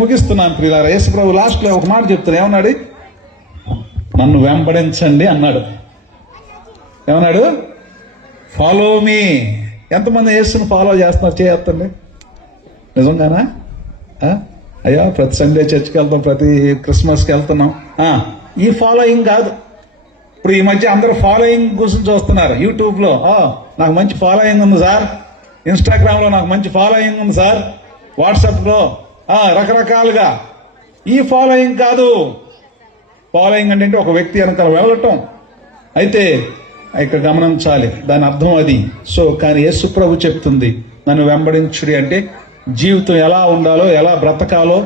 ముగిస్తున్నాను ప్రియులారా. యేసు ప్రభు లాస్ట్ లో ఒక మాట చెప్తారు. ఏమన్నాడు? నన్ను వెంబడించండి అన్నాడు. ఏమన్నాడు? Follow me. ఎంతమంది యేసుని ఫాలో చేస్తున్నారు? చేయొద్దండి. నిజంగానా? అయ్యా, ప్రతి సండే చర్చికి వెళ్తాం, ప్రతి క్రిస్మస్కి వెళ్తున్నాం. ఈ ఫాలోయింగ్ కాదు. ఇప్పుడు ఈ మధ్య అందరూ ఫాలోయింగ్ గురించి చూస్తున్నారు. యూట్యూబ్లో నాకు మంచి ఫాలోయింగ్ ఉంది సార్, ఇన్స్టాగ్రామ్లో నాకు మంచి ఫాలోయింగ్ ఉంది సార్, వాట్సాప్లో రకరకాలుగా. ఈ ఫాలోయింగ్ కాదు. ఫాలోయింగ్ అంటే ఒక వ్యక్తి వెనకాల వెళ్ళటం. అయితే ఇక్కడ గమనించాలి, దాని అర్థం అది. కానీ యేసు ప్రభు చెప్తుంది నన్ను వెంబడించుడి అంటే జీవితం ఎలా ఉండాలో, ఎలా బ్రతకాలో,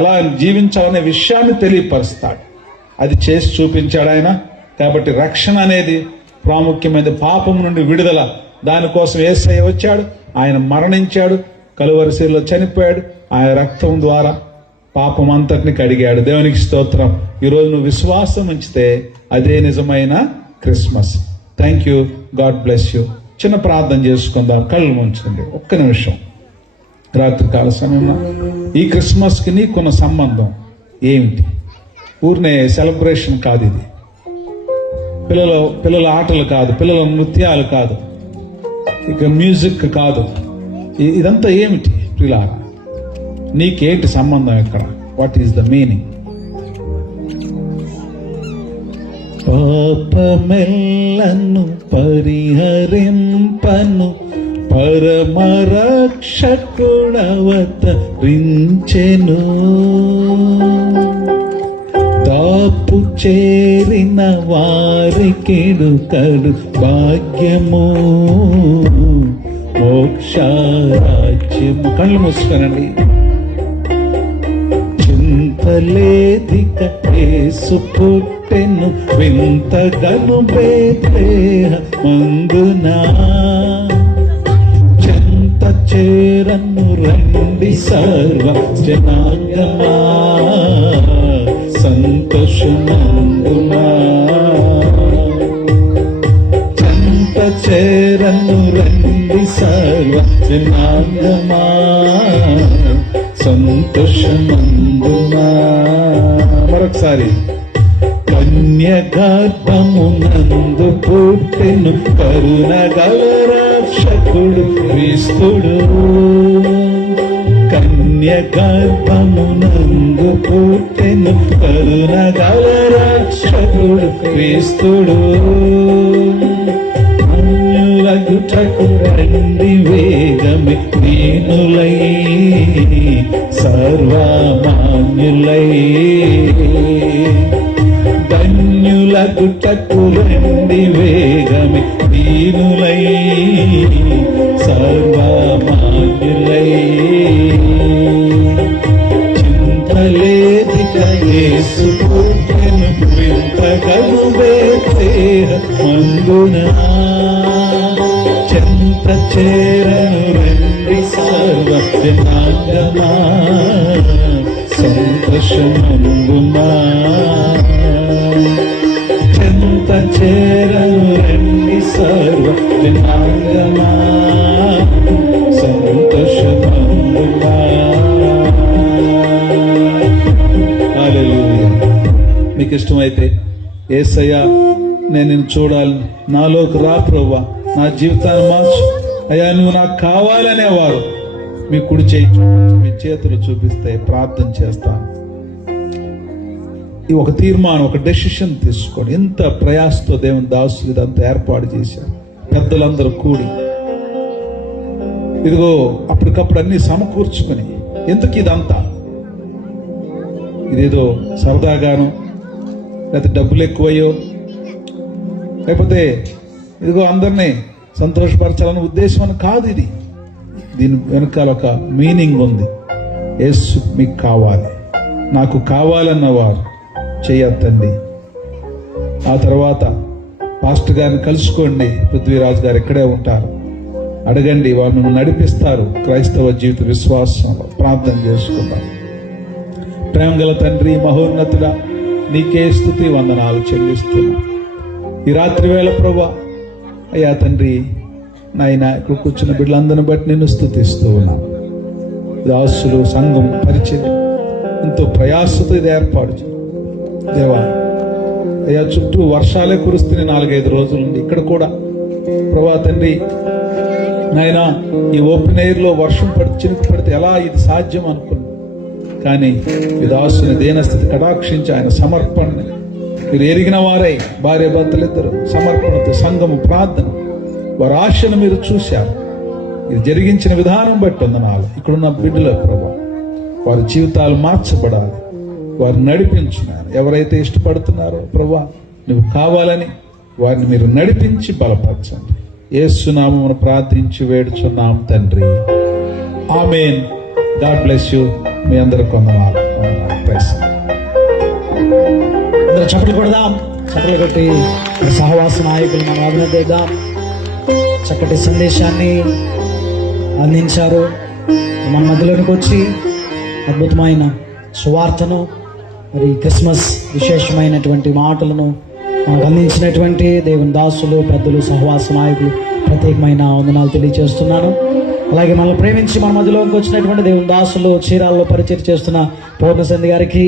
ఎలా జీవించాలనే విషయాన్ని తెలియపరుస్తాడు. అది చేసి చూపించాడు ఆయన. కాబట్టి రక్షణ అనేది ప్రాముఖ్యమైనది. పాపం నుండి విడుదల, దానికోసం యేసయ్య వచ్చాడు, ఆయన మరణించాడు, కలువరి శిలువలో చనిపోయాడు. ఆయన రక్తం ద్వారా పాపం అంతటిని కడిగాడు. దేవునికి స్తోత్రం. ఈరోజు నువ్వు విశ్వాసం ఉంచితే అదే నిజమైన Christmas. Thank you. God bless you. చిన్న ప్రార్థన చేసుకుందాం. కళ్ళు ముంచండి ఒక్క నిమిషం. రాత్రికాల సమయంలో ఈ క్రిస్మస్కి నీకున్న సంబంధం ఏమిటి? ఊరినే సెలబ్రేషన్ కాదు ఇది. పిల్లల ఆటలు కాదు, పిల్లల నృత్యాలు కాదు, ఇక మ్యూజిక్ కాదు. ఇదంతా ఏమిటి ప్రియులారా? నీకేంటి సంబంధం ఇక్కడ? What is the meaning? పాపమెల్లను పరిహరింపను పరమరక్షకుడవతరించెను. తాపు చేరిన వారికిడు కడు భాగ్యము మోక్షరాజ్యము. కళ్ళు మూసుకోనండి. చింతలేదిక యేసు పుట్టెను వింతగను బేత్లెహేమందునా. చెంత చేరను రండి సర్వ జనాంగమా సంతోషమందునా. చెంత చేరను రండి సర్వ జనాంగమా సంతోషమందునా. మరొకసారి. కన్య గర్భమునందు పుట్టెను కరుణ గల రక్షకుడు క్రీస్తుడు. కన్య గర్భమునందు పుట్టెను కరుణ గల రక్షకుడు క్రీస్తుడు. అన్యులగుటకు రండి వేగమి దీనులై సర్వమాన్యులై. ధన్యులగుటకు రండి వేగమి దీనులై సర్వమాన్యులై. చింతలేదిక యేసు పుట్టెను వింతగను బేత్లెహేమందునా. చెంత చేరను రండి సర్వ జనాంగమా సంతోషమందునా. చెంత చేరను రండి సర్వ జనాంగమా సంతోషమందునా. హల్లెలూయా. మీకు ఇష్టమైతే యేసయ్యా నేను నిన్ను చూడాలి, నాలోకి రా ప్రభువా, నా జీవితాన్ని మార్చు అయ్యా, నువ్వు నాకు కావాలనేవారు మీ కుడి చేయి, మీ చేతులు చూపిస్తే ప్రార్థన చేస్తాను. ఈ ఒక తీర్మానం, ఒక డెసిషన్ తీసుకోండి. ఎంత ప్రయాసతో దేవుని దాసులు ఇదంతా ఏర్పాటు చేశారు, పెద్దలందరూ కూడి. ఇదిగో అప్పటికప్పుడు అన్ని సమకూర్చుకొని. ఎందుకు ఇదంతా? ఇదేదో సరదాగాను, లేకపోతే డబ్బులు ఎక్కువయ్యో, లేకపోతే ఇదిగో అందరినీ సంతోషపరచాలనే ఉద్దేశం అని కాదు. దీని వెనకాల ఒక మీనింగ్ ఉంది. యేసు మీకు కావాలి, నాకు కావాలన్నవారు చేయొద్దండి. ఆ తర్వాత పాస్టర్ గారిని కలుసుకోండి. పృథ్వీరాజు గారు ఇక్కడే ఉంటారు, అడగండి, వారు మిమ్మల్ని నడిపిస్తారు క్రైస్తవ జీవిత విశ్వాసంలో. ప్రార్థన చేసుకుందాం. ప్రేమగల తండ్రి, మహోన్నతుడా, నీకే స్తుతి వందనాలు చెల్లిస్తున్నా ఈ రాత్రి వేళ ప్రభువా. అయ్యా తండ్రి, నాయన ఇక్కడ కూర్చున్న బిడ్డలందరిని బట్టి నిన్ను స్తుతిస్తూ ఉన్నాను. దాసులు, సంఘం, పరిచయం ఎంతో ప్రయాసతో ఇది ఏర్పాటు దేవా అయ్యా, చుట్టూ వర్షాలే కురుస్తున్నాయి 4-5 రోజుల నుండి. ఇక్కడ కూడా ప్రభా తండ్రి నాయన ఈ ఓపెన్ ఎయిర్ లో వర్షం చినుకు పడితే ఎలా ఇది సాధ్యం అనుకున్నాను. కానీ ఈ దాసుని దీనస్థితి కటాక్షించి ఆయన సమర్పణని మీరు ఎరిగిన వారై భార్య భర్తలిద్దరు సమర్పణతో సంఘము ప్రార్థన వారి ఆశను మీరు చూశారు. ఇది జరిగించిన విధానం బట్టి వందనాలు. ఇక్కడున్న బిడ్డల ప్రభా వారి జీవితాలు మార్చబడాలి, వారు నడిపించున్నారు. ఎవరైతే ఇష్టపడుతున్నారో ప్రభా నువ్వు కావాలని వారిని మీరు నడిపించి బలపరచండి. యేసు నామమున ప్రార్థించి వేడుచున్నాం తండ్రి, ఆమేన్. God bless you. మీ అందరికి వందనాలు. అందరూ చప్పట్లు కొడదాం. చప్పట్లు కొట్టి సహవాస నాయకులు మనం అభినందిద్దాం. చక్కటి సందేశాన్ని అందించారు. మన మధ్యలోనికి వచ్చి అద్భుతమైన సువార్తను, మరి క్రిస్మస్ విశేషమైనటువంటి మాటలను మనకు అందించినటువంటి దేవుని దాసులు, పెద్దలు, సహవాస నాయకులు ప్రత్యేకమైన వందనాలు తెలియజేస్తున్నాను. అలాగే మనల్ని ప్రేమించి మన మధ్యలోకి వచ్చినటువంటి దేవుని దాసులు, చీరాల్లో పరిచయం చేస్తున్న పూర్ణసంధి గారికి,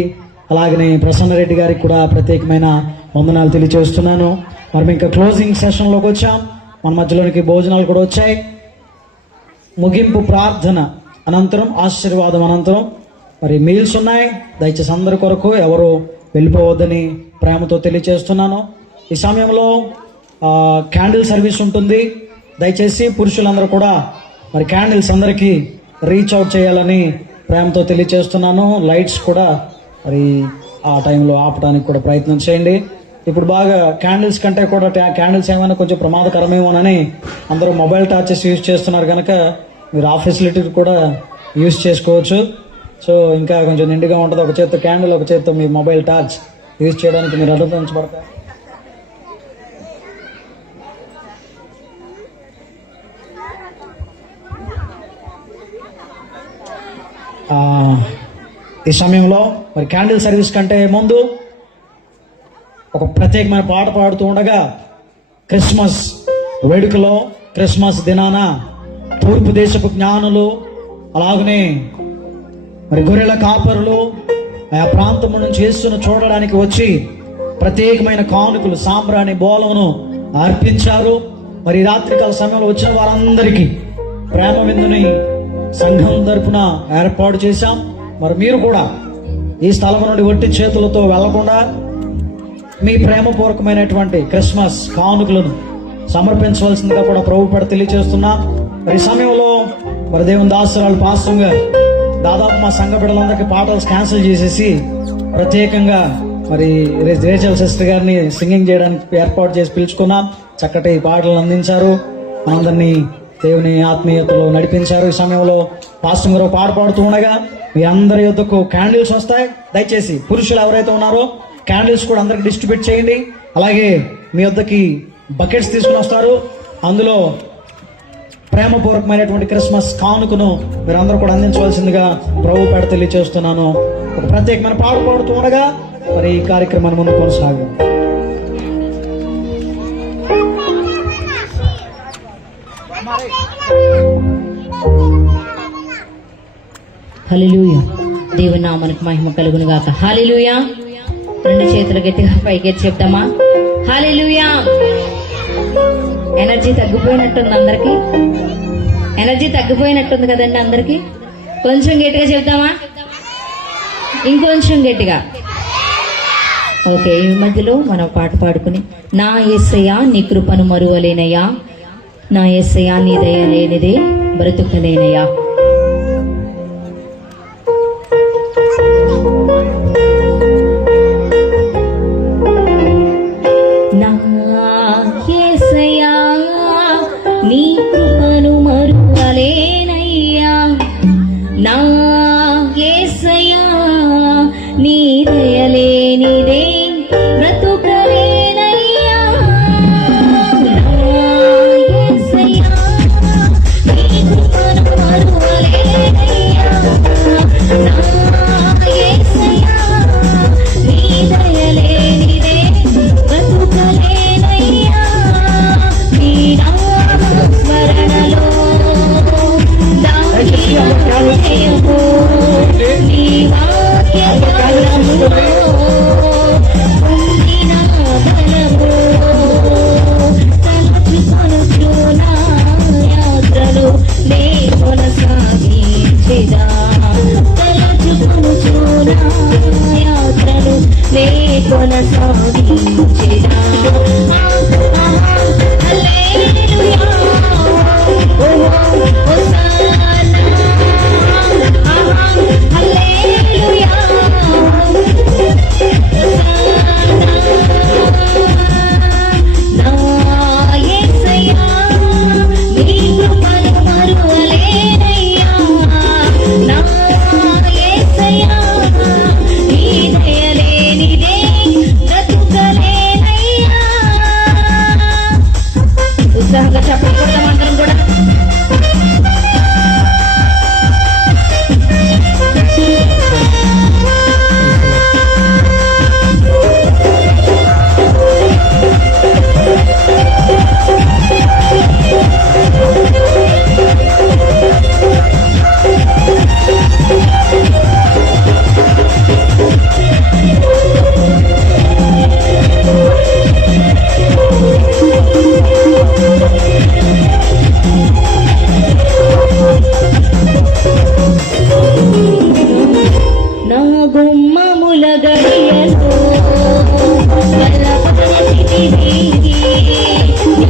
అలాగనే ప్రసన్నరెడ్డి గారికి కూడా ప్రత్యేకమైన వందనాలు తెలియజేస్తున్నాను. మరి ఇంకా క్లోజింగ్ సెషన్లోకి వచ్చాం. మన మధ్యలోనికి భోజనాలు కూడా వచ్చాయి. ముగింపు ప్రార్థన అనంతరం, ఆశీర్వాదం అనంతరం మరి మీల్స్ ఉన్నాయి. దయచేసి అందరి కొరకు ఎవరు వెళ్ళిపోవద్దని ప్రేమతో తెలియజేస్తున్నాను. ఈ సమయంలో క్యాండిల్ సర్వీస్ ఉంటుంది. దయచేసి పురుషులందరూ కూడా మరి క్యాండిల్స్ అందరికీ రీచ్ అవుట్ చేయాలని ప్రేమతో తెలియజేస్తున్నాను. లైట్స్ కూడా మరి ఆ టైంలో ఆపడానికి కూడా ప్రయత్నం చేయండి. ఇప్పుడు బాగా క్యాండిల్స్ కంటే కూడా క్యాండిల్స్ ఏమైనా కొంచెం ప్రమాదకరమేమోనని అందరూ మొబైల్ టార్చెస్ యూజ్ చేస్తున్నారు కనుక మీరు ఆ ఫెసిలిటీ కూడా యూజ్ చేసుకోవచ్చు. సో ఇంకా కొంచెం నిండుగా ఉంటుంది. ఒక చేత్తో క్యాండిల్, ఒక చేత్తో మీ మొబైల్ టార్చ్ యూజ్ చేయడానికి మీరు అనుమతించబడతారు. ఈ సమయంలో మరి క్యాండిల్ సర్వీస్ కంటే ముందు ఒక ప్రత్యేకమైన పాట పాడుతూ ఉండగా, క్రిస్మస్ వేడుకలో క్రిస్మస్ దినాన తూర్పు దేశపు జ్ఞానులు, అలాగనే మరి గొర్రెల కాపరులు ఆ ప్రాంతం నుంచి యేసును చూడడానికి వచ్చి ప్రత్యేకమైన కానుకలు, సాంబ్రాణి బోలమును అర్పించారు. మరి రాత్రికాల సమయంలో వచ్చిన వారందరికీ ప్రేమ విందుని సంఘం తరపున ఏర్పాటు చేశాం. మరి మీరు కూడా ఈ స్థలం నుండి వట్టి చేతులతో వెళ్లకుండా మీ ప్రేమపూర్వకమైనటువంటి క్రిస్మస్ కానుకలను సమర్పించవలసిందిగా కూడా ప్రభు పేర తెలియజేస్తున్నాం. మరి సమయంలో మరి దేవుని దాసురాలు పాస్టర్ గారు దాదాపు మా సంఘ బిడ్డలందరికీ పాటలు క్యాన్సిల్ చేసేసి ప్రత్యేకంగా మరి రేచల్ సిస్టర్ గారిని సింగింగ్ చేయడానికి ఏర్పాటు చేసి పిలుచుకున్నాం. చక్కటి పాటలు అందించారు, మనందరినీ దేవుని ఆత్మీయతలో నడిపించారు. ఈ సమయంలో పాస్టర్ గారు పాట పాడుతూ ఉండగా మీ అందరి యొద్దకు క్యాండిల్స్ వస్తాయి. దయచేసి పురుషులు ఎవరైతే ఉన్నారో క్యాండిల్స్ కూడా అందరికి డిస్ట్రిబ్యూట్ చేయండి. అలాగే మీ వద్దకి బకెట్స్ తీసుకుని వస్తారు. అందులో ప్రేమపూర్వకమైనటువంటి క్రిస్మస్ కానుకను మీరు అందరూ కూడా అందించవలసిందిగా ప్రభు పేర తెలియజేస్తున్నాను. ఒక ప్రత్యేకమైన పాట పాడుతూ ఉండగా మరి ఈ కార్యక్రమాన్ని ముందు కొనసాగాం. హల్లెలూయా. దేవుని నామానికి మహిమ కలుగును గాక. హల్లెలూయా. రెండు చేతులు గట్టిగా పైకెత్తి చెప్తామా? హల్లెలూయా. ఎనర్జీ తగ్గిపోయినట్టుంది అందరికి. ఎనర్జీ తగ్గిపోయినట్టుంది కదండి అందరికి. కొంచెం గట్టిగా చెప్తామా? ఇంకొంచెం గట్టిగా. ఓకే, ఈ మధ్యలో మనం పాట పాడుకుని, నా యేసయ్యా నీ కృపను మరువలేనయ్యా, నా యేసయ్యా నీ దయ లేనిదే బ్రతుకలేనయ్యా. నా యేసయ్యా నీ కృపను మరువలేనయ్యా, నా యేసయ్యా నీ దయ లేనిదే బ్రతుకలేనయ్యా. నా యేసయ్యా నీ కృపను మరువలేనయ్యా, నా యేసయ్యా నీ దయ లేనిదే బ్రతుకలేనయ్యా. నీ నామస్మరణలో దాగి నీ వాక్య ఉత్సాహంగా చెప్పండి అందరం కూడా. నా గుమ్మముల గడియలో బలపరచితివి,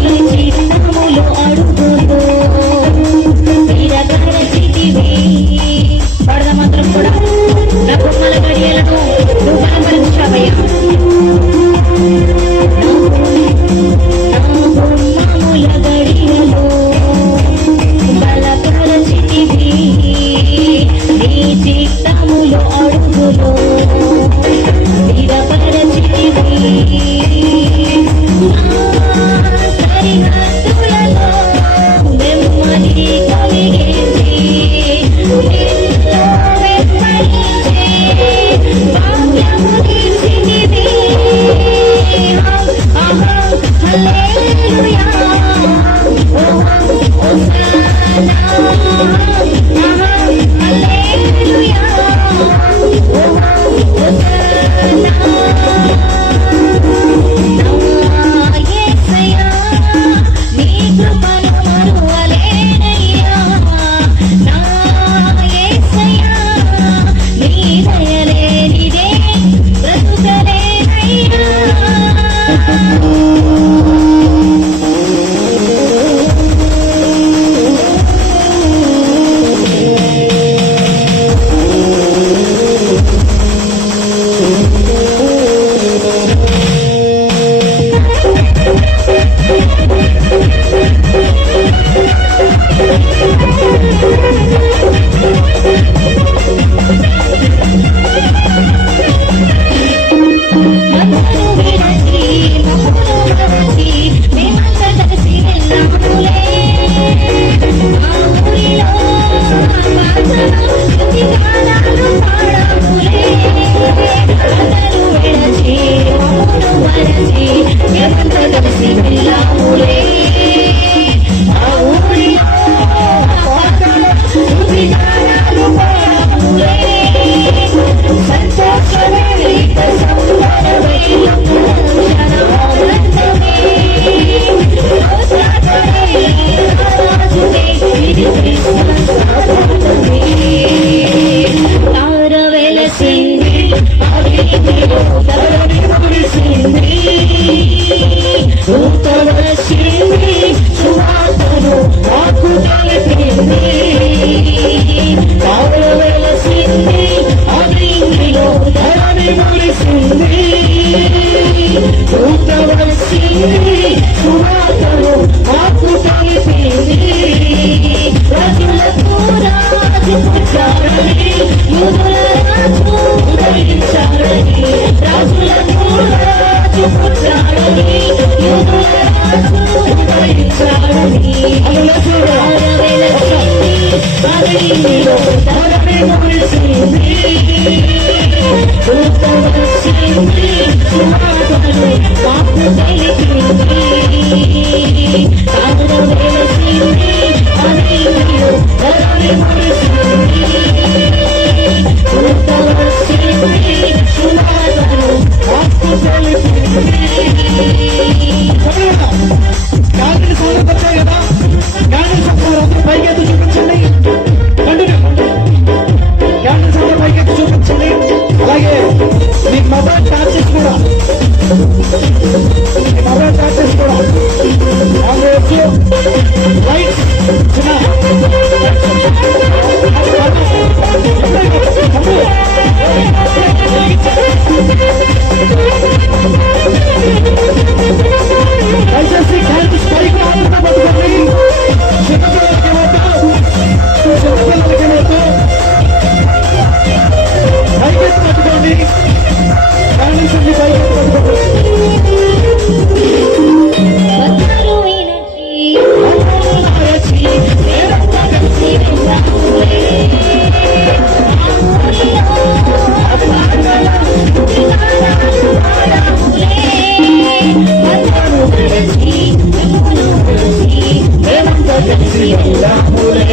నీ చిత్తములు అడుగులో నిరకరచితివి. పాడదాం అందరం కూడా. నా గుమ్మల గడియలను నువ్వు బలపరచావయ్యా. నా గుమ్మముల గడియలో బలపరచితివి, నీ చిత్తములు అడుగులో నిరపరచితివి. సరిహద్దులలో నెమ్మది కలిగేది, నిన్ను వెంబడించే భాగ్యము తీర్చితివి. హల్లెలూయా, హోసన్నా, హల్లెలూయా, హోసన్నా. నా యేసయ్యా, నీ కృపను మరువలేనయ్యా. నా యేసయ్యా, నీ దయలేనిదే బ్రతుకలేనయ్యా. మమ్మను విడచి మమ్మను మరచి మేమంత కలిసి వెళ్ళాములే. ఆ ఊరిలో స్తుతిగానాలు పాడాములే. అందరూ విడచి మమ్మను మరచి మేమంత కలిసి వెళ్ళాములే. ఆ ఊరిలో స్తుతిగానాలు పాడాములే. సంతోషమే Thank you. భక్తులు వినచి కలిసి వెళ్దాములే. భక్తులు వినచి దేవునితో కలిసి వెళ్దాములే.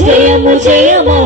జయము జయము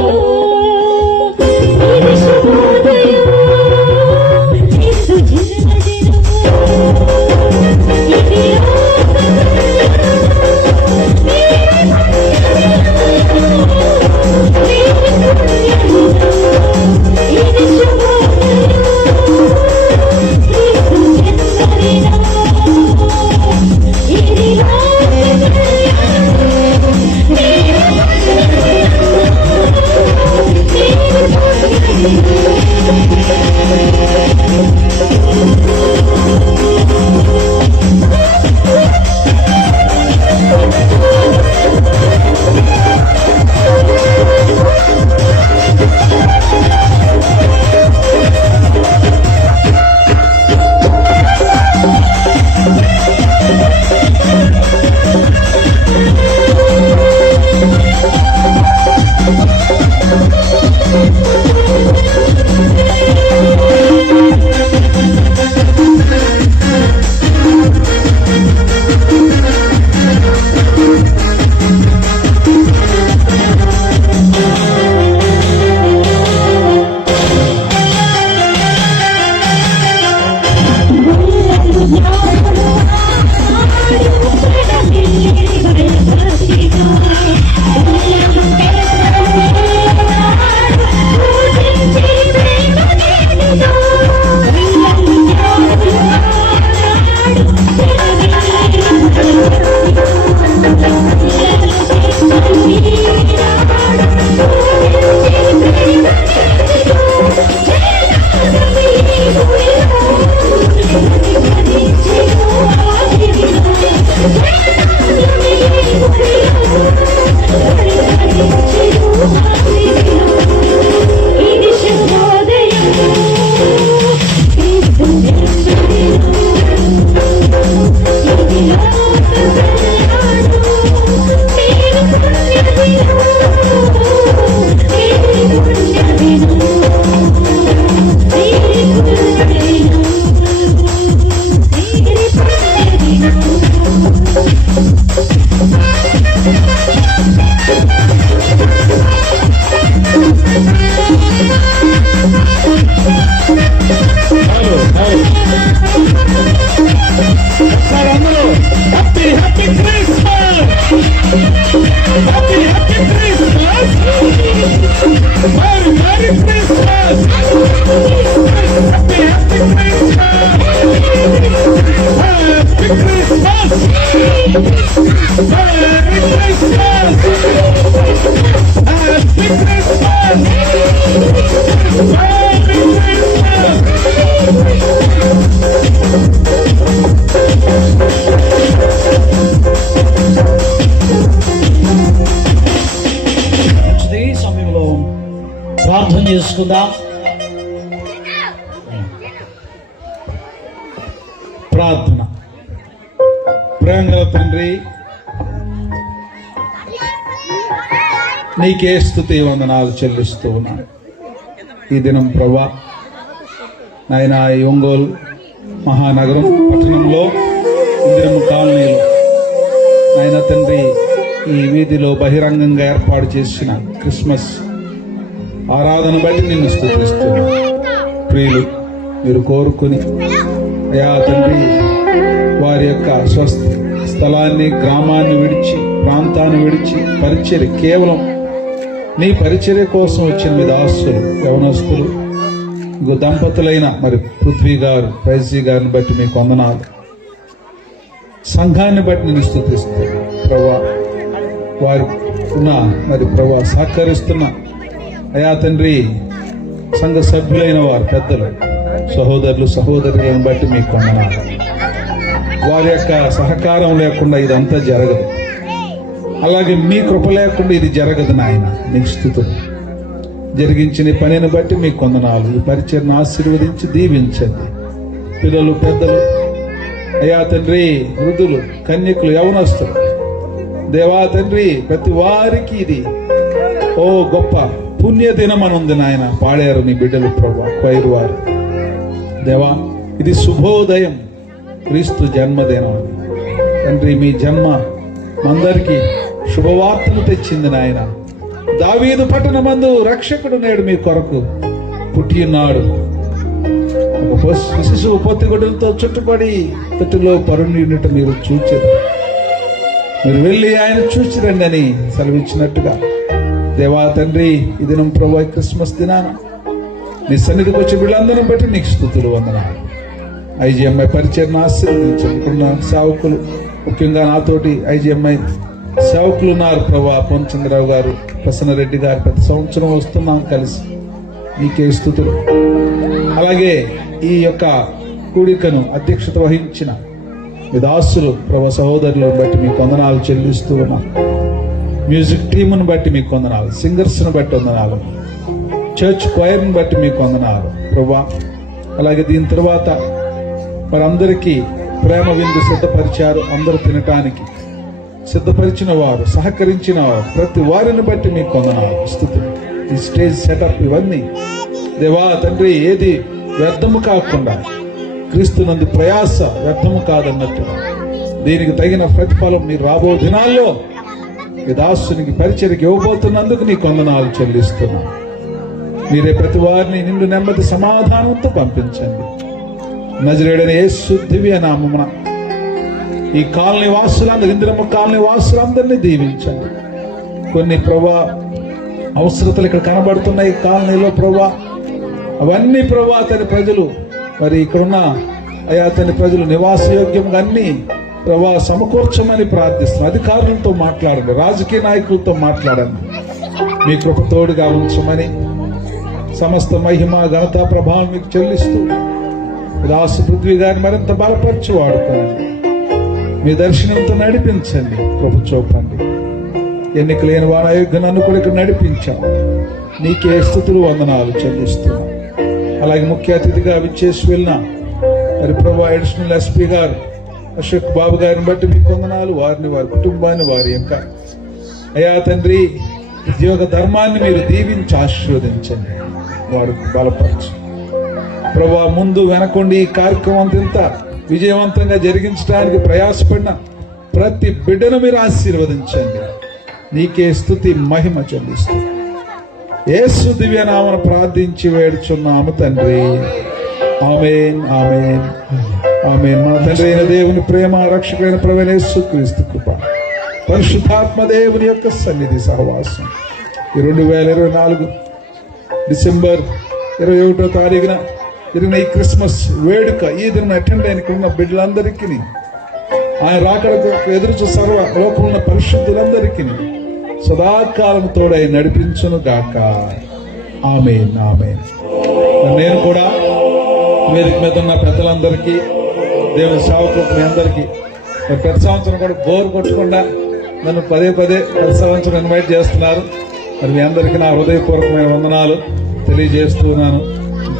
చేసుకుందాం. ప్రార్థన. ప్రేమగల తండ్రి, నీకే స్తుతి వందనాలు చెల్లిస్తూ ఉన్నాను. ఈ దినం ప్రభా నాయన ఈ ఒంగోలు మహానగరం పట్టణంలో ఇందిరమ్మ కాలనీలో నాయన తండ్రి ఈ వీధిలో బహిరంగంగా ఏర్పాటు చేసిన క్రిస్మస్ ఆరాధన బట్టి నిన్ను స్తుతిస్తున్నాను. ప్రియులు మీరు కోరుకుని అయా తండ్రి వారి యొక్క స్థలాన్ని, గ్రామాన్ని విడిచి, ప్రాంతాన్ని విడిచి పరిచర్య, కేవలం నీ పరిచర్య కోసం వచ్చిన మీ దాసులు, యవనస్తులు, ఇంకో దంపతులైన మరి పృథ్వీ గారు, ఫైజీ గారిని బట్టి మీకు వందనాలు. సంఘాన్ని బట్టి నేను స్తుతిస్తున్నాను ప్రభా. వారు ఉన్న మరి ప్రభా సహకరిస్తున్న అయా తండ్రి సంఘ సభ్యులైన వారు, పెద్దలు, సహోదరులు, సహోదరులను బట్టి మీకు వందనాలు. వారి యొక్క సహకారం లేకుండా ఇదంతా జరగదు. అలాగే మీ కృప లేకుండా ఇది జరగదు నాయన. నీకు స్తుతులు. జరిగించిన పనిని బట్టి మీకు వందనాలు. ఈ పరిచయను ఆశీర్వదించి దీవించండి. పిల్లలు, పెద్దలు, అయ్యా తండ్రి, వృద్ధులు, కన్యకులు, యవనస్తులు, దేవా తండ్రి, ప్రతి వారికి ఇది ఓ గొప్ప పుణ్య దినం అనుంది నాయన. పాడారు నీ బిడ్డలు ప్రభా, క్వైర్ వారు. దేవా, ఇది శుభోదయం, క్రీస్తు జన్మదినం. తండ్రి, మీ జన్మ అందరికీ శుభవార్తను తెచ్చింది నాయన. దావీదు పట్టణమందు రక్షకుడు నేడు మీ కొరకు పుట్టి ఉన్నాడు. ఒక శిశువు పొత్తిగుడ్డలతో చుట్టుపడి తొట్టిలో పరుండినట్టు మీరు చూచారు. మీరు వెళ్ళి ఆయన చూచిరండి అని సెలవిచ్చినట్టుగా దేవా తండ్రి, ఈ దినం ప్రభు క్రిస్మస్ దినాన నీ సన్నిధికి వచ్చి వీళ్ళందరం బట్టి నీకు స్తుతులు వందనాలు. ఐజీఎంఐ పరిచయను ఆశీర్వదించండి. ఇప్పుడున్న సేవకులు, ముఖ్యంగా నాతోటి ఐజీఎంఐ సేవకులు ఉన్నారు ప్రభా. పొన్చంద్రరావు గారు, ప్రసన్నరెడ్డి గారు, ప్రతి సంవత్సరం వస్తున్నాం కలిసి. నీకే స్తుతులు. అలాగే ఈ యొక్క కూడికను అధ్యక్షత వహించిన మీ దాసులు ప్రభా, సహోదరులను బట్టి మీకు వందనాలు చెల్లిస్తూ ఉన్నాం. మ్యూజిక్ టీమును బట్టి మీకు వందనాలు, సింగర్స్ను బట్టి వందనాలు, చర్చ్ క్వైర్ను బట్టి మీకు వందనాలు ప్రభా. అలాగే దీని తర్వాత వారందరికీ ప్రేమ విందు సిద్ధపరిచారు. అందరూ తినటానికి సిద్ధపరిచిన వారు, సహకరించిన వారు, ప్రతి వారిని బట్టి మీకు వందనాలు, స్తుతులు. ఈ స్టేజ్ సెటప్ ఇవన్నీ దేవా తండ్రి ఏది వ్యర్థము కాకుండా, క్రీస్తునందు ప్రయాస వ్యర్థము కాదన్నట్టు దీనికి తగిన ప్రతిఫలం మీరు రాబో దినాల్లో ఈ దాసునికి పరిచర్యకి ఇవ్వబోతున్నందుకు నీకు వందనాలు చెల్లిస్తున్నాను. మీరే ప్రతి వారిని నిండు నెమ్మది సమాధానంతో పంపించండి. నజరేయుడైన యేసు దివ్య నామమున ఈ కాలనీ వాసులందరూ, ఇందిరమ్మ కాలనీ వాసులందరినీ దీవించండి. కొన్ని ప్రభా అవసరతలు ఇక్కడ కనబడుతున్నాయి కాలనీలో ప్రభా, అవన్నీ ప్రభా తన ప్రజలు మరి ఇక్కడున్న అయా తన ప్రజలు నివాసయోగ్యంగా అన్ని ప్రభా సమకూర్చమని ప్రార్థిస్తున్నారు. అధికారులతో మాట్లాడండి, రాజకీయ నాయకులతో మాట్లాడండి. మీ కృప తోడుగా ఉంచమని సమస్త మహిమ, ఘనత, ప్రభావం మీకు చెల్లిస్తూ దాసు పృథ్వీ గారిని మరింత బలపరిచి వాడుకోండి. మీ దర్శనంతో నడిపించండి, కృప చూపండి. ఎన్నిక లేని వారి అయోగ్య నన్ను కూడా ఇక్కడ నడిపించావు. నీకే స్తుతులు వందనాలు చెల్లిస్తున్నాం. అలాగే ముఖ్య అతిథిగా విచ్చేసి వెళ్ళిన మరి ప్రభు అడిషనల్ ఎస్పీ గారు అశోక్ బాబు గారిని బట్టి మీకు వందనాలు. వారిని, వారి కుటుంబాన్ని, వారి యొక్క అయా తండ్రి ఉద్యోగ ధర్మాన్ని మీరు దీవించి ఆశీర్వదించండి, వారికి బలపరచు ప్రభా. ముందు వెనకుండి ఈ కార్యక్రమం అంతా విజయవంతంగా జరిగించడానికి ప్రయాసపడిన ప్రతి బిడ్డను మీరు ఆశీర్వదించండి. నీకే స్తుతి మహిమ చెల్లిస్తూ యేసు దివ్యనామను ప్రార్థించి వేడుచున్నాము తండ్రి. ఆమేన్, ఆమేన్, ఆమేన్. మన తండ్రి అయిన దేవుని ప్రేమ, రక్షకుడైన ప్రభువైన యేసుక్రీస్తు కృప, పరిశుద్ధాత్మ దేవుని యొక్క సన్నిధి సహవాసం ఈ 2024 డిసెంబర్ 21వ తారీఖున జరిగిన ఈ క్రిస్మస్ వేడుక ఈ దినం అటెండ్ అయిన ఉన్న బిడ్డలందరికీ, ఆయన రాకడకు ఎదురుచు సర్వ లోకంలో పరిశుద్ధులందరికీ సదాకాలం తోడై నడిపించును గాక. ఆమేన్, ఆమేన్. నేను కూడా వేదిక మీద ఉన్న పెద్దలందరికీ, దేవుని సేవకులకు మీ అందరికీ ప్రతి సంవత్సరం కూడా బోర్ కొట్టకుండా నన్ను పదే ప్రతి సంవత్సరం ఇన్వైట్ చేస్తున్నారు. మరి మీ అందరికీ నా హృదయపూర్వకమైన వందనాలు. తెలియజేస్తున్నాను.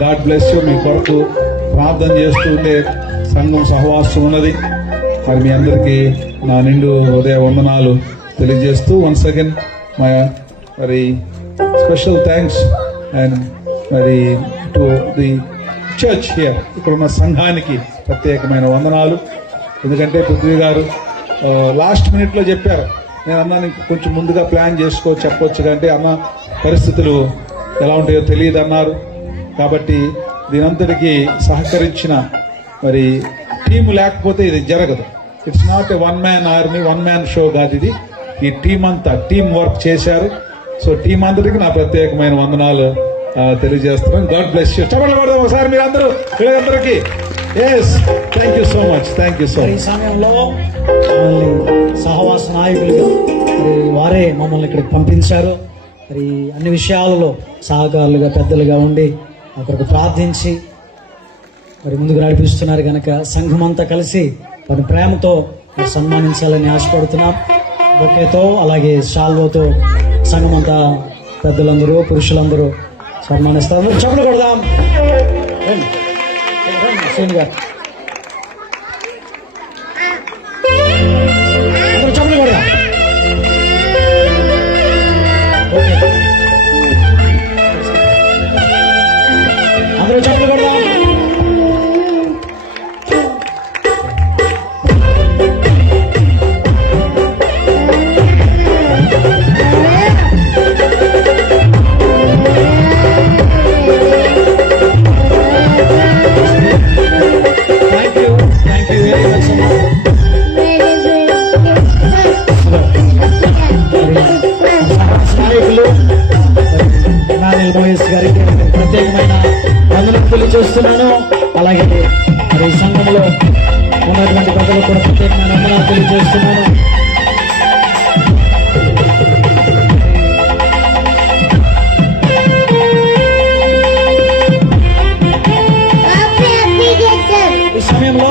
God bless you. మీ కొరకు ప్రార్థన చేస్తూ ఉండే సంఘం సహవాసం ఉన్నది. మరి మీ అందరికీ నా నిండు హృదయ వందనాలు తెలియజేస్తూ వన్స్ అగైన్ మరి స్పెషల్ థ్యాంక్స్ అండ్ మరి టు ది చర్చ్ హియర్, ఇక్కడ ఉన్న సంఘానికి ప్రత్యేకమైన వందనాలు. ఎందుకంటే పృథ్వీ గారు లాస్ట్ మినిట్లో చెప్పారు. నేను అన్నాను కొంచెం ముందుగా ప్లాన్ చెప్పొచ్చు కంటే అన్న పరిస్థితులు ఎలా ఉంటాయో తెలియదు అన్నారు. కాబట్టి దీనంతటికీ సహకరించిన మరి టీము లేకపోతే ఇది జరగదు. It's not a one man army, one man show కాదు ఇది. ఈ టీం అంతా టీం వర్క్ చేశారు. సో టీం అందరికి నా ప్రత్యేకమైన వందనాలు తెలియజేస్తున్నాను. God bless you. చెప్పండి పడదాం ఒకసారి మీరు అందరూ వీళ్ళందరికీ. Yes, thank you so much, thank you so ఈ మచ్. సమయంలో మమ్మల్ని సహవాస నాయకులుగా మరి వారే మమ్మల్ని ఇక్కడికి పంపించారు. మరి అన్ని విషయాలలో సహకారులుగా పెద్దలుగా ఉండి ఒకరికి ప్రార్థించి మరి ముందుకు నడిపిస్తున్నారు కనుక సంఘం అంతా కలిసి వారి ప్రేమతో మరి సన్మానించాలని ఆశపడుతున్నాం. బొకేతో అలాగే షాల్వోతో సంఘం అంతా పెద్దలందరూ పురుషులందరూ సన్మానిస్తారు. చెప్పులు కొడదాం. శ్రీని గారు అందరూ చెప్పులు కొడదాం. అందరూ చెప్పులు కొడదాం. Thank you very much. నాయకులు నానిల్ మహేష్ గారికి ప్రత్యేకమైన వందనాలు తెలియజేస్తున్నాను. అలాగే మరి సంఘంలో ఉన్నటువంటి ప్రజలకు కూడా ప్రత్యేకమైన వందనాలు తెలియజేస్తున్నాను. ఈ సమయంలో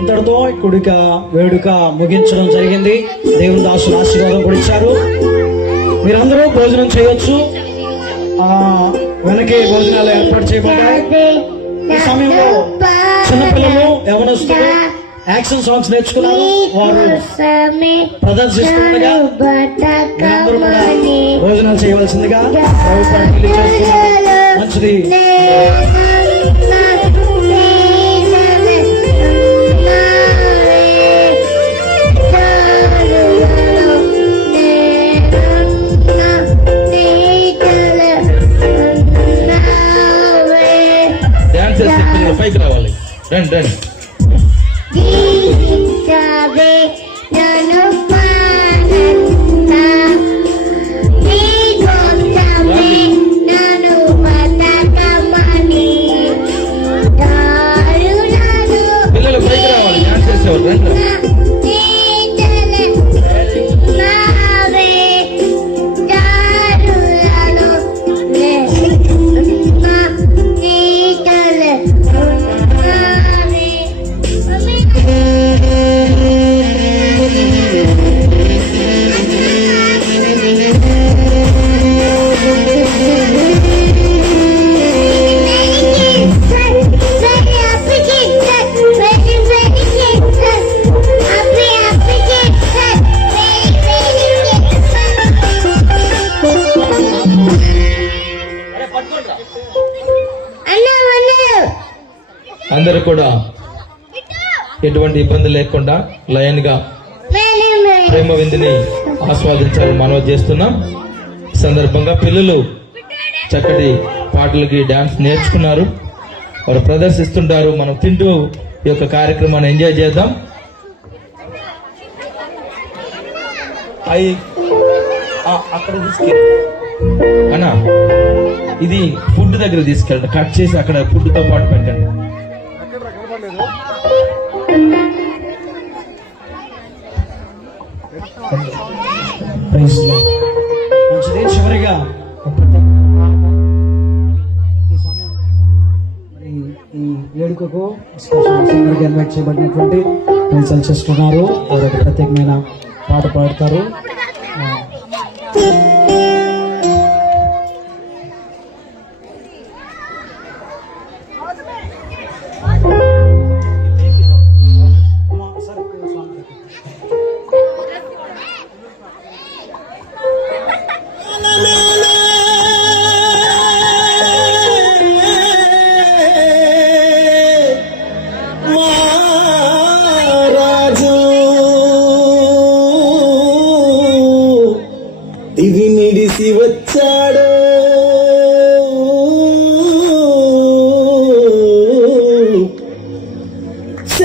ఇంతటితో కుడిక వేడుక ముగించడం జరిగింది. దేవుని దాసులు ఆశీర్వాదం కూడా ఇచ్చారు. మీరందరూ భోజనం చేయొచ్చు. వెనకే భోజనాలు ఏర్పాటు చేయబడ్డాయి. ఈ సమయంలో చిన్నపిల్లలు యవనస్తులు యాక్షన్ సాంగ్స్ నేర్చుకున్నారు. వారు ప్రదర్శిస్తుండగా మీరందరూ కూడా భోజనాలు చేయవలసిందిగా ప్రభుత్వాన్ని తెలియజేస్తున్నారు. మంచిది. పైకి రావాలి. రండి రండి. పిల్లలు పైకి రావాలి. డాన్స్ చేసేవారు. రండి. అందరూ కూడా ఎటువంటి ఇబ్బంది లేకుండా లైన్ గా ప్రేమ విందుని ఆస్వాదించాలని మనవి చేస్తున్నాం. సందర్భంగా పిల్లలు చక్కటి పాటలకి డాన్స్ నేర్చుకున్నారు. వారు ప్రదర్శిస్తుంటారు. మనం తింటూ ఈ యొక్క కార్యక్రమాన్ని ఎంజాయ్ చేద్దాం. అక్కడ తీసుకెళ్ళి అన్నా ఇది ఫుడ్ దగ్గర తీసుకెళ్ళండి. కట్ చేసి అక్కడ ఫుడ్ తో పాటు పెట్టండి. మంచిది. చివరిగా ఈ వేడుకకు ఇన్వైట్ చేయబడినటువంటి ప్రిన్సిపల్ సిస్టర్ ఉన్నారు. వారు ఒక ప్రత్యేకమైన పాట పాడతారు.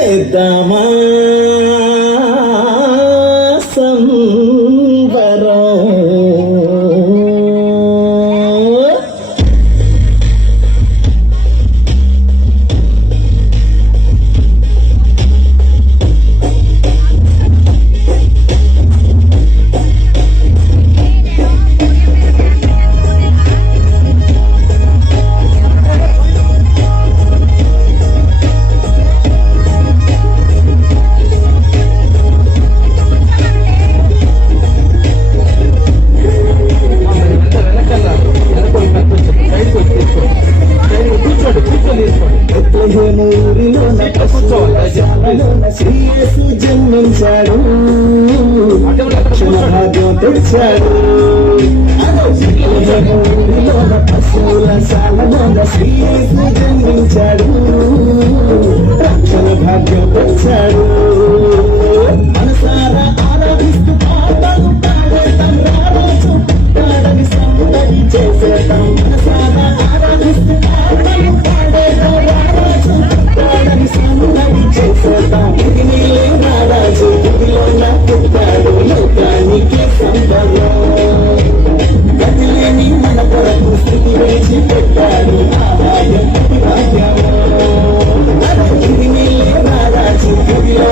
చేద్దామా సంబరం. శ్రీయేసు జన్మించాడు, భాగ్యం తెచ్చాడు. పశువుల శాలలోన శ్రీయేసు జన్మించాడు, రక్షణ భాగ్యం తెచ్చాడు. మనసారా ఆరాధిస్తూ పాటలు పాడేద్దాం, రారోజు పుట్టాడని సందడి చేసేద్దాం. మనసారా ఆరాధిస్తూ పాటలు పాడేద్దాం, రారోజు పుట్టాడని సందడి చేసేద్దాం. ఇది నీలే రారాజు, ఇదిలో నా పుట్టాడు, లోకానికి సంబరం. గదిలేని మన కొరకు స్థితి వేసి పెట్టాడు, ఆదాయం భాగ్యము. ఇది నీలే రారాజు, ఇదిలో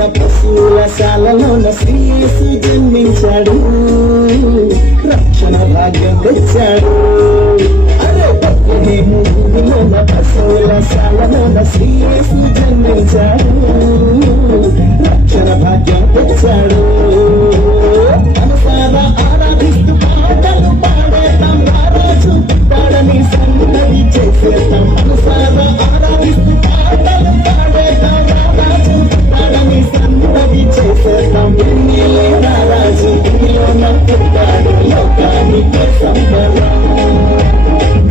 భూమిలోన పశువుల శాలలోన శ్రీయేసు జన్మించాడు, రక్షణ భాగ్యం తెచ్చాడు. అరే బత్లెహేము భూమిలోన పశువుల శాలలోన శ్రీయేసు జన్మించాడు, రక్షణ భాగ్యం తెచ్చాడు. మనసారా ఆరాధిస్తూ పాటలు పాడేతాం, రారాజు పుట్టాడని సందడి చేసేతాం. మనసారా ఆరాధిస్తూ పాటలు పాడేతాం, రారాజు పుట్టాడని సందడి చేసేతాం. ఎన్నిలే రారాజు భూమిలోన పుట్టాడు, లోకానికే సంబరం.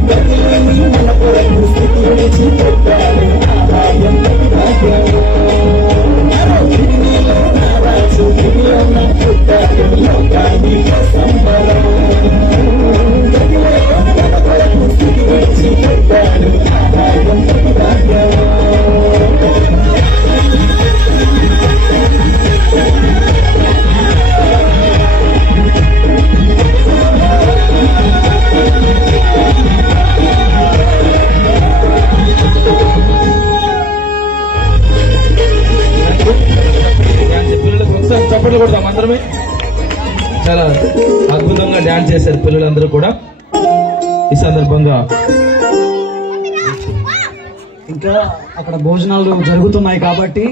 గతిలేని మన కొరకు స్థితి విడిచి పుట్టాడు, ఆహార్యం భాగ్యం. రారాజు భూమిలోన పుట్టాడు, లోకానికే సంబరం. గతిలేని మన కొరకు స్థితి విడిచి పుట్టాడు, ఆహార్యం భాగ్యం. పిల్లలకు ఒకసారి చప్పట్లు కొడదాం అందరమే. చాలా అద్భుతంగా డ్యాన్స్ చేశారు పిల్లలందరూ కూడా. ఈ సందర్భంగా ఇంకా అక్కడ భోజనాలు జరుగుతున్నాయి కాబట్టి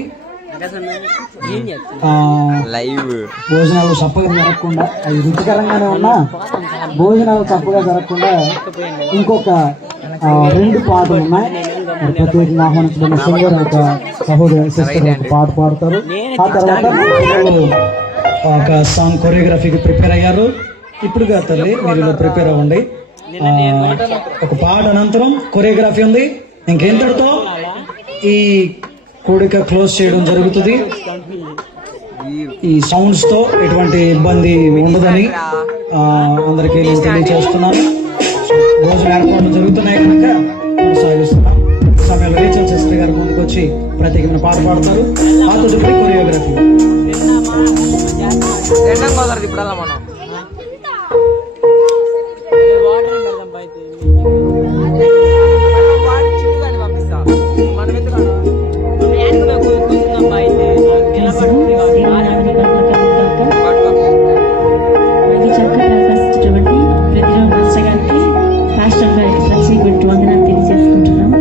భోజనాలు చప్పగా జరగకుండా, అవి రుచికరంగానే ఉన్నా భోజనాలు చప్పగా జరగకుండా ఇంకొక 2 పాటలు ఉన్నాయి. ప్రత్యేకంగా ఆహ్వానించబడిన సింగర్ ఒక సహోదరు సిస్టర్ ఒక పాట పాడతారు. ఆ తర్వాత ఒక సాంగ్ కొరియోగ్రఫీకి ప్రిపేర్ అయ్యారు. ఇప్పుడుగా తల్లి మీరు ప్రిపేర్ అవ్వండి. ఒక పాట అనంతరం కొరియోగ్రఫీ ఉంది. ఇంకెంతటితో ఈ కూడిక క్లోజ్ చేయడం జరుగుతుంది. ఈ సౌండ్స్ తో ఎటువంటి ఇబ్బంది ఉండదని అందరికీ నేను తెలియజేస్తున్నాను. భోజన ఏర్పాట్లు జరుగుతున్నాయి కనుక కొనసాగిస్తున్నాం. సమయంలో రీచల్ సిస్టర్ గారు ముందుకు వచ్చి ప్రత్యేకమైన పాట పాడతారు. ఆ తదుపరి కొరియోగ్రఫీ. వందనాలు తెలియజేసుకుంటున్నాం.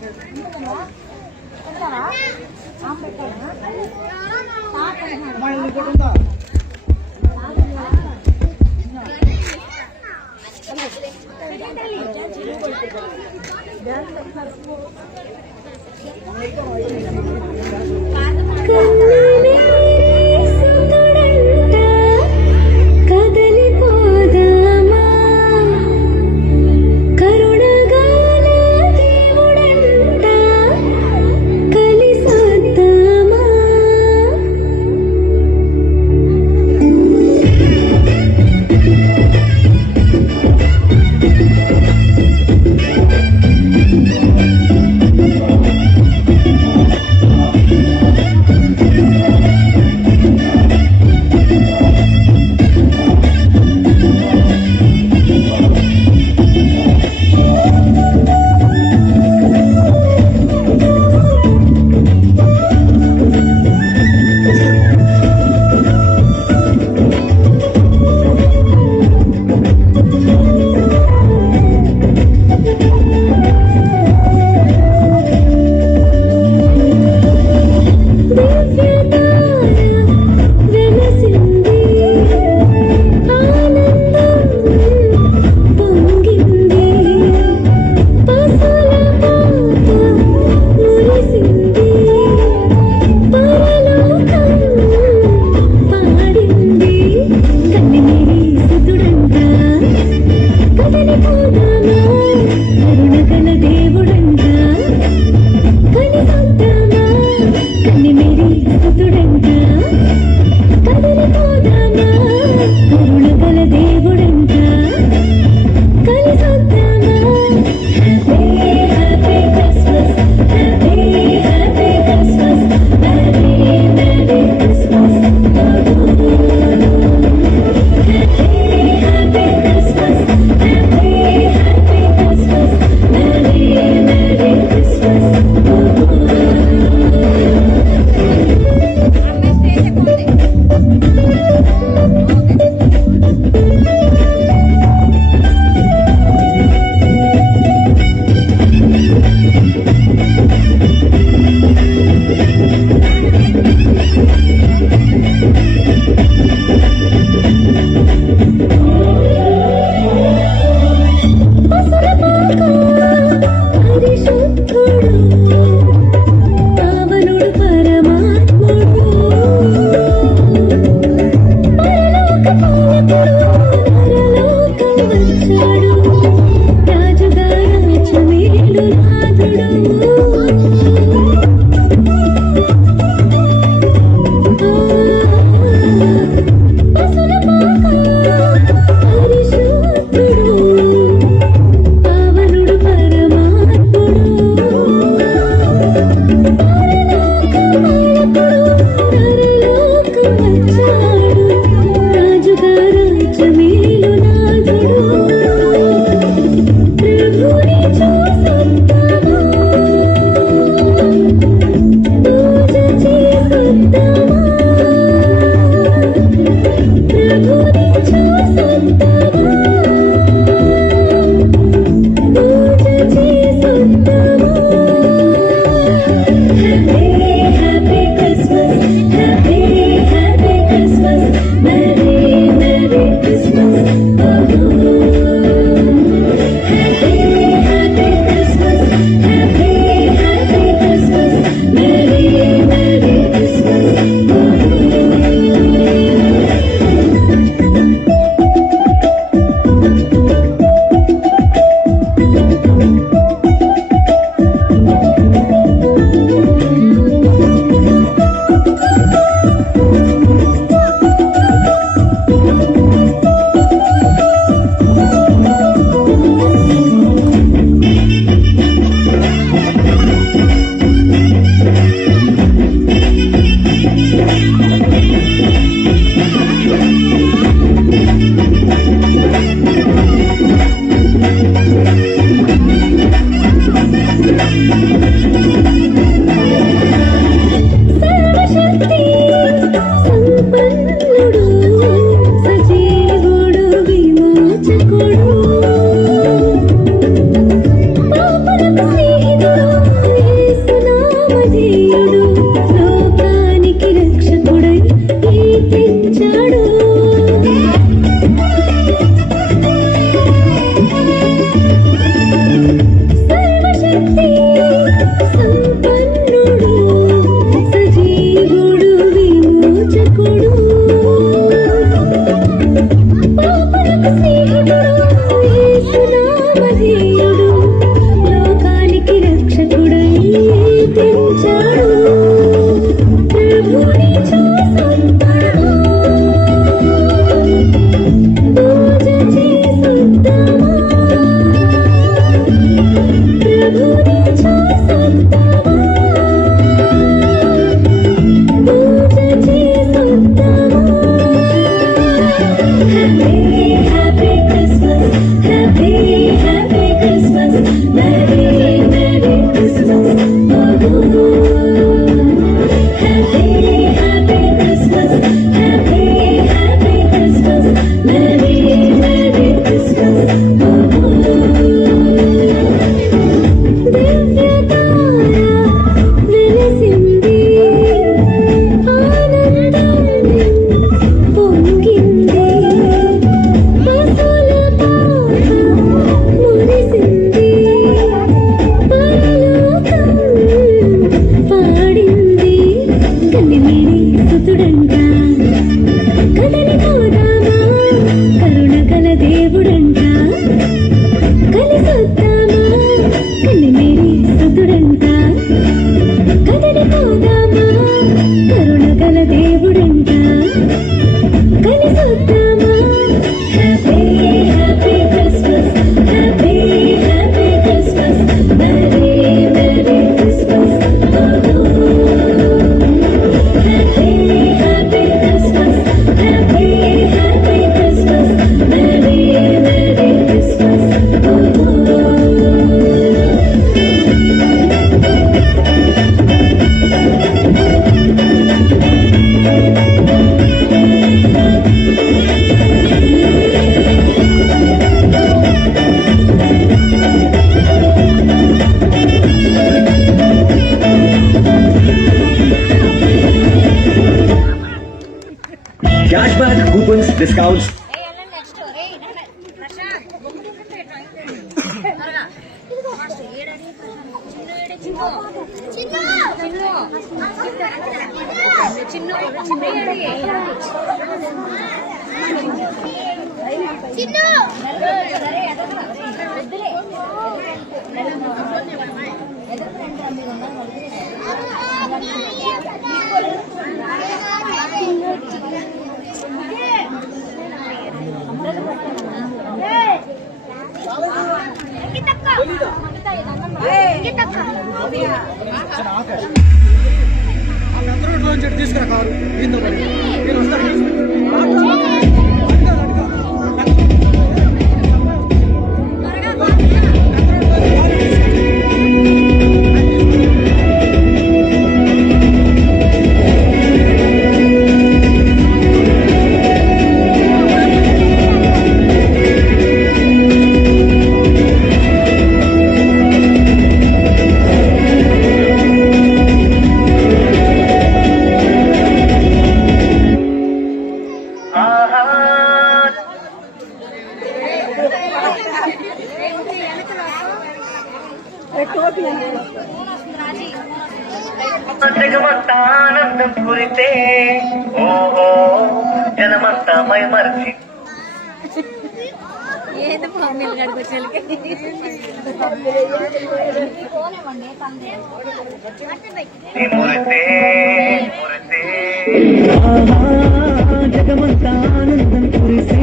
ప్రభుని చూసొద్దా Cashback, coupons, discounts. తీసుకురా కారు జగమంతా ఆనందం కురితే ఓహో జనమంతా మైమర్చి మురితే మురితే జగమంతా ఆనందం కురితే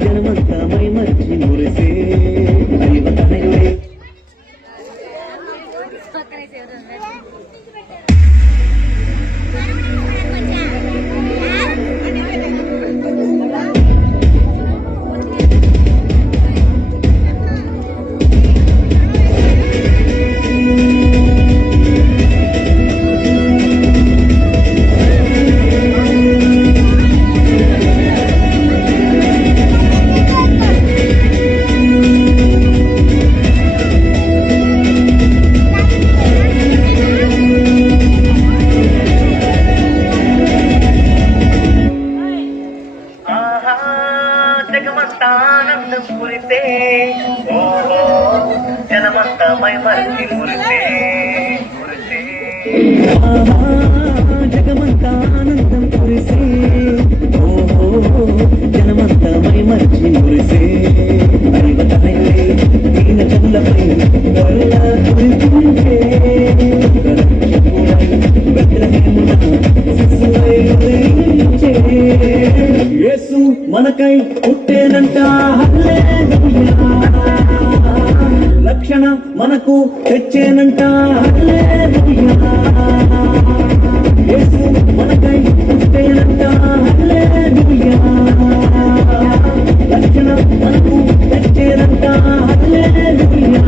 జనమంతా మైమర్చి మురిసే జగమంతా ఆనందం కురితే ఓహో జనమంతా మైమర్చి మురితే మురితే జగమంతా ఆనందం కురిసే ఓహో జనమంతా మైమర్చి మురిసే అరివతనై దీన చంద పుట్టేనంట హల్లెలూయా. రక్షణ మనకు తెచ్చేనంట హల్లెలూయా. యేసు మనకై పుట్టేనంట హల్లెలూయా. రక్షణ మనకు తెచ్చేనంట హల్లెలూయా.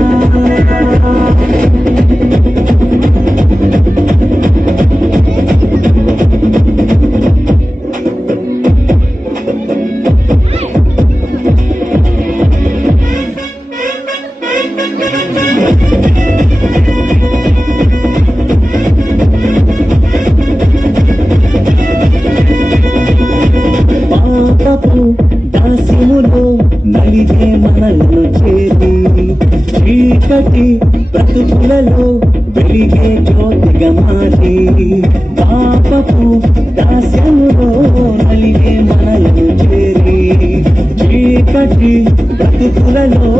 పాపపు దాస్యములో నలిగే మనలను చేరి చీకటి బ్రతుకులలో వెలిగే జ్యోతిగా మారి పాపపు దాస్యములో నలిగే మనలను చేరి చీకటి బ్రతుకులలో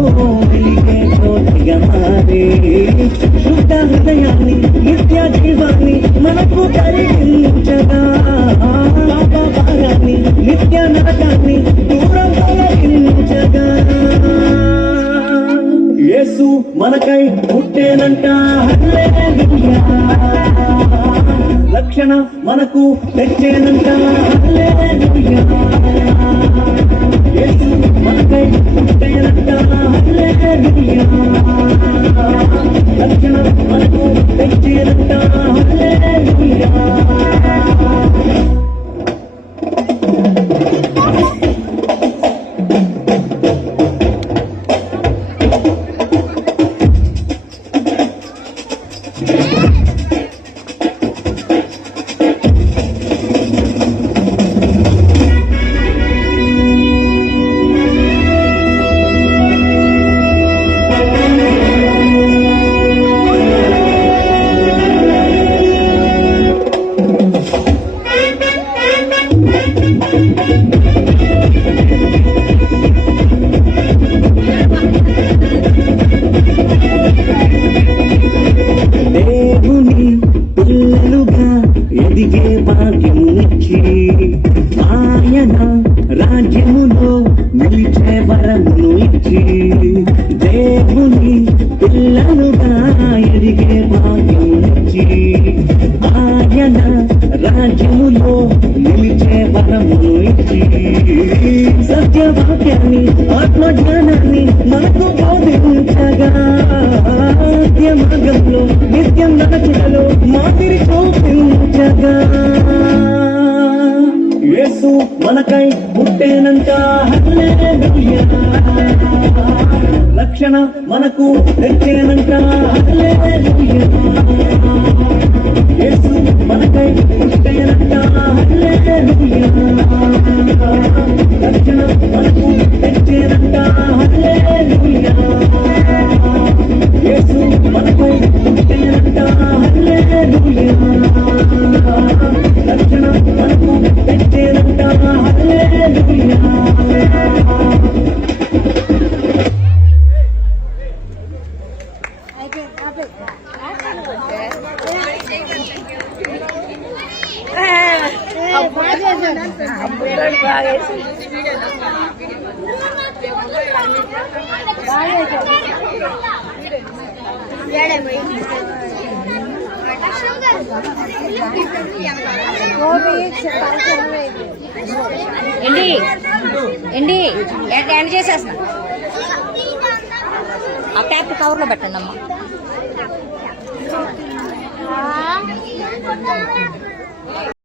వెలిగే జ్యోతిగా మారి శుద్ధ హృదయాన్ని నిత్య జీవాన్ని మనకు కలిగించగా భారాన్ని నిత్య నరకాన్ని దూరం తొలగించగా యేసు మనకై పుట్టేనంట హల్లెలూయా. రక్షణ మనకు తెచ్చేనంట హల్లెలూయా. యేసు మనకై పుట్టేనంట హల్లెలూయా. రక్షణ మనకు తెచ్చేనంట హల్లెలూయా. దేవుని పిల్లలుగా ఎదిగే భాగ్యమునిచ్చి ఆయన రాజ్యములో నిలిచే వరమును ఇచ్చి దేవుని పిల్లలుగా ఎదిగే భాగ్యమునిచ్చి ఆయన రాజ్యములో నిలిచే వరమును ఇచ్చి సత్యవాక్యాన్ని ఆత్మజ్ఞానాన్ని మనకు బోధించగా సత్య మార్గంలో నిత్యం నడచుటలో మాదిరి చూపించగా యేసు మనకై పుట్టేనంట హల్లెలూయా. రక్షణ మనకు తెచ్చేనంట హల్లెలూయా. యేసు మనకై పుట్టేనంట హల్లెలూయా. రక్షణ మనకు తెచ్చేనంట హల్లెలూయా. యేసు మనకై పుట్టేనంట హల్లెలూయా. రక్షణ మనకు తెచ్చేనంట హల్లెలూయా. ఏంటి ఏంటి ఎండ్ చేసేస్తా ఆ ప్యాక్ కవర్లో పెట్టండి అమ్మా.